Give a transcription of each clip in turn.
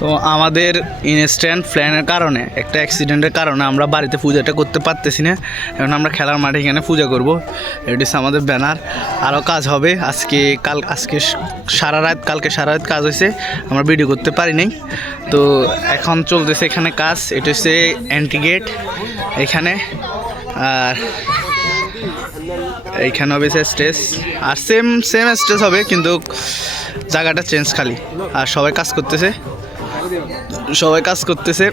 তো আমাদের ইনস্ট্যান্ট প্ল্যানের কারণে একটা অ্যাক্সিডেন্টের কারণে আমরা বাড়িতে পূজাটা করতে পারতেছি না। এখন আমরা খেলার মাঠে এখানে পূজা করব। এটি হচ্ছে আমাদের ব্যানার। আরও কাজ হবে আজকে সারা রাত, কালকে সারা রাত কাজ হয়েছে, আমরা ভিডিও করতে পারি নাই। তো এখন চলতেছে এখানে কাজ। এটা হচ্ছে এন্ট্রি গেট এখানে, আর এইখানে হবে স্টেজ, আর সেম স্টেজ হবে কিন্তু জায়গাটা চেঞ্জ খালি। আর সবাই কাজ করতেছে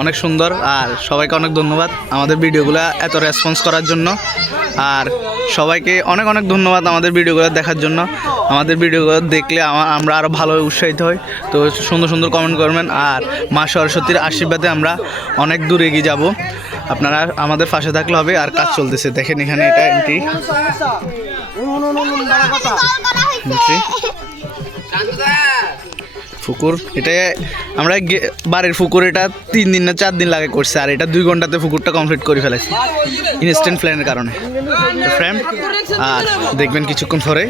অনেক সুন্দর। আর সবাইকে অনেক ধন্যবাদ আমাদের ভিডিওগুলো এত রেসপন্স করার জন্য। আর সবাইকে অনেক অনেক ধন্যবাদ আমাদের ভিডিওগুলো দেখার জন্য। আমাদের ভিডিওগুলো দেখলে আমরা আরও ভালোভাবে উৎসাহিত হই। তো সুন্দর সুন্দর কমেন্ট করবেন। আর মা সরস্বতীর আশীর্বাদে আমরা অনেক দূরে এগিয়ে যাব। আপনারা আমাদের পাশে থাকলে হবে। আর কাজ চলতেছে, দেখেন এখানে এটা এন্ট্রি পুকুর। এটা আমরা বাড়ির পুকুর, এটা 3 দিন না 4 দিন লাগে করছে। আর এটা 2 ঘন্টাতে পুকুরটা কমপ্লিট করে ফেলেছে ইনস্ট্যান্ট প্ল্যানের কারণে। ফ্রেন্ড, আর দেখবেন কিছুক্ষণ পরে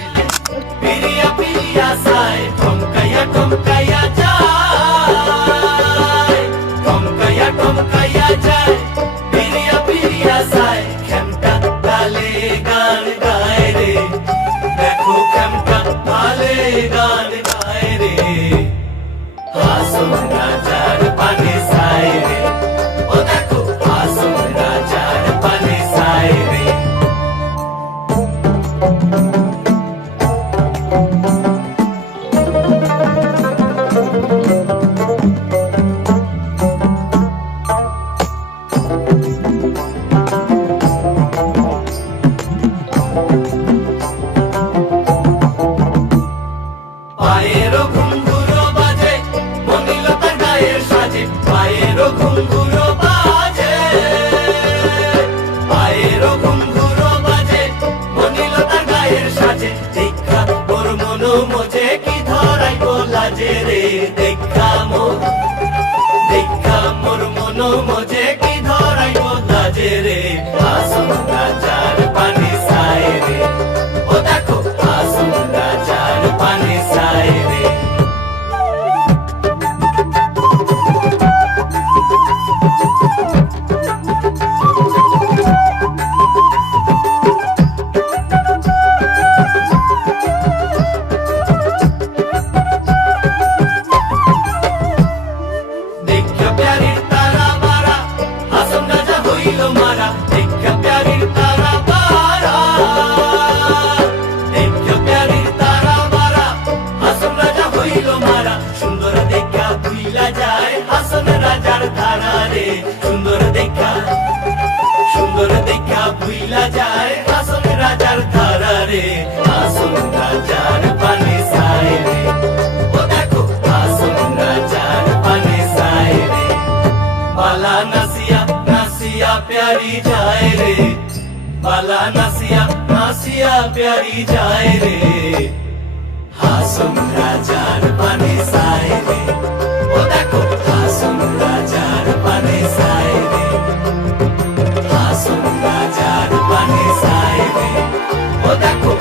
দেখা মোর মনো মজে কি ধরাই লাজে রে, আসুন রাজার পানি সায় রে, ও দেখো আসুন রাজার পানি সায় রে। সুন্দর দেখা ভুইলা যায় হাসন রাজার ধারা রে, হাসন রাজার পানি সায় রে, ও দেখো হাসন রাজার পানি সায় রে। বালা নাসিয়া নাসিয়া প্যারি যায় রে, বালা নাসিয়া নাসিয়া প্যারি যায় রে, হাসন রাজার পানি সায় রে, ও দেখো হাসন রাজার পানি সায় রে, হাসন রাজার পানি সায় রে, ও দেখো